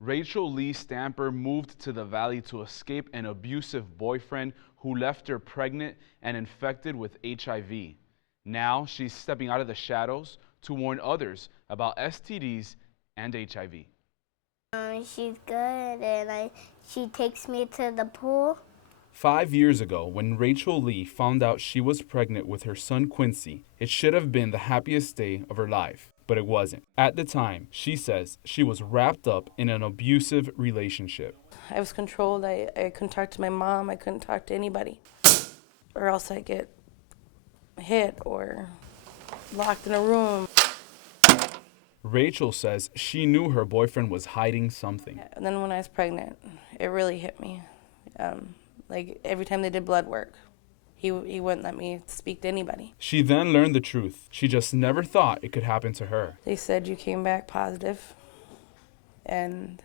Rachel Lee Stamper moved to the Valley to escape an abusive boyfriend who left her pregnant and infected with HIV. Now she's stepping out of the shadows to warn others about STDs and HIV. She's good, and she takes me to the pool. 5 years ago, when Rachel Lee found out she was pregnant with her son Quincy, it should have been the happiest day of her life, but it wasn't. At the time, she says she was wrapped up in an abusive relationship. I was controlled. I couldn't talk to my mom. I couldn't talk to anybody. Or else I'd get hit or locked in a room. Rachel says she knew her boyfriend was hiding something. And then when I was pregnant, it really hit me. Like every time they did blood work, he wouldn't let me speak to anybody. She then learned the truth. She just never thought it could happen to her. They said you came back positive, and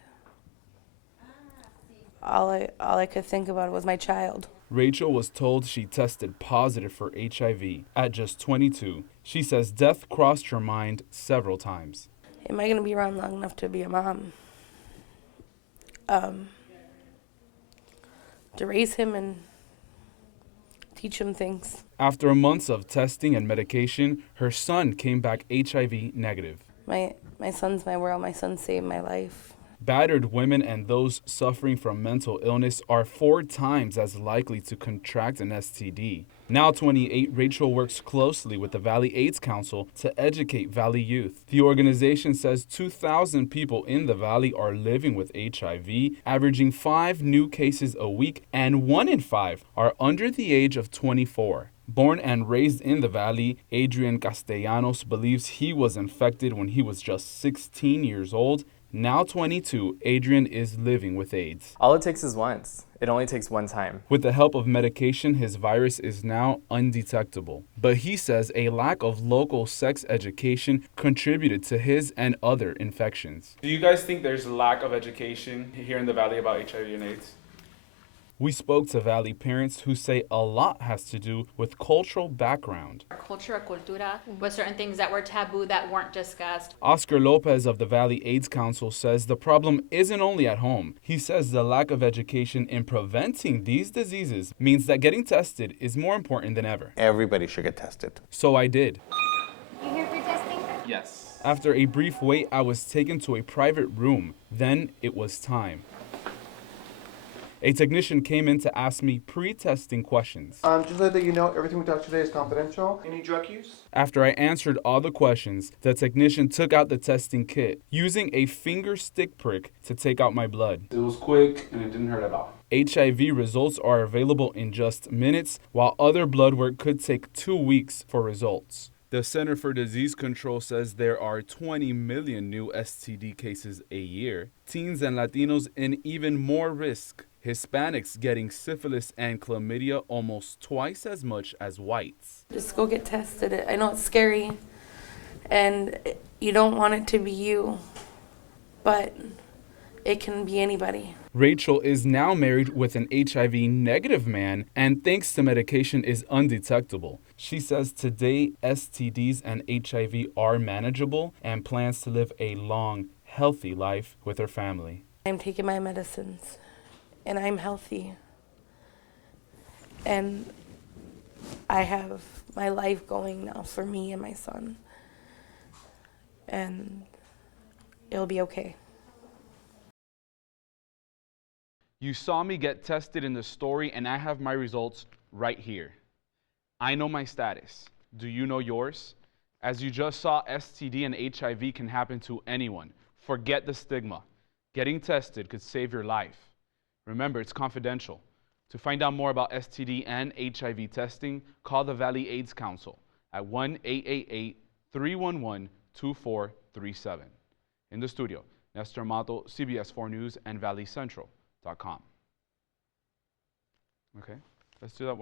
all I could think about was my child. Rachel was told she tested positive for HIV at just 22. She says death crossed her mind several times. Am I going to be around long enough to be a mom? To raise him and teach him things. After months of testing and medication, her son came back HIV negative. My son's my world. My son saved my life. Battered women and those suffering from mental illness are 4 times as likely to contract an STD. Now 28, Rachel works closely with the Valley AIDS Council to educate Valley youth. The organization says 2,000 people in the Valley are living with HIV, averaging 5 new cases a week, and 1 in 5 are under the age of 24. Born and raised in the Valley, Adrian Castellanos believes he was infected when he was just 16 years old. Now 22, Adrian is living with AIDS. All it takes is once. It only takes one time. With the help of medication, his virus is now undetectable. But he says a lack of local sex education contributed to his and other infections. Do you guys think there's a lack of education here in the Valley about HIV and AIDS? We spoke to Valley parents who say a lot has to do with cultural background. Our cultura was certain things that were taboo that weren't discussed. Oscar Lopez of the Valley AIDS Council says the problem isn't only at home. He says the lack of education in preventing these diseases means that getting tested is more important than ever. Everybody should get tested. So I did. You here for testing? Yes. After a brief wait, I was taken to a private room. Then it was time. A technician came in to ask me pre-testing questions. Just so that you know, everything we talk today is confidential. Any drug use? After I answered all the questions, the technician took out the testing kit, using a finger stick prick to take out my blood. It was quick and it didn't hurt at all. HIV results are available in just minutes, while other blood work could take 2 weeks for results. The Center for Disease Control says there are 20 million new STD cases a year. Teens and Latinos in even more risk. Hispanics getting syphilis and chlamydia almost twice as much as whites. Just go get tested. I know it's scary, and you don't want it to be you, but it can be anybody. Rachel is now married with an HIV negative man and thanks to medication is undetectable. She says today STDs and HIV are manageable and plans to live a long, healthy life with her family. I'm taking my medicines and I'm healthy. And I have my life going now for me and my son. And it'll be okay. You saw me get tested in the story and I have my results right here. I know my status. Do you know yours? As you just saw, STD and HIV can happen to anyone. Forget the stigma. Getting tested could save your life. Remember, it's confidential. To find out more about STD and HIV testing, call the Valley AIDS Council at 1-888-311-2437. In the studio, Nestor Mato, CBS 4 News and ValleyCentral.com. Okay, let's do that one.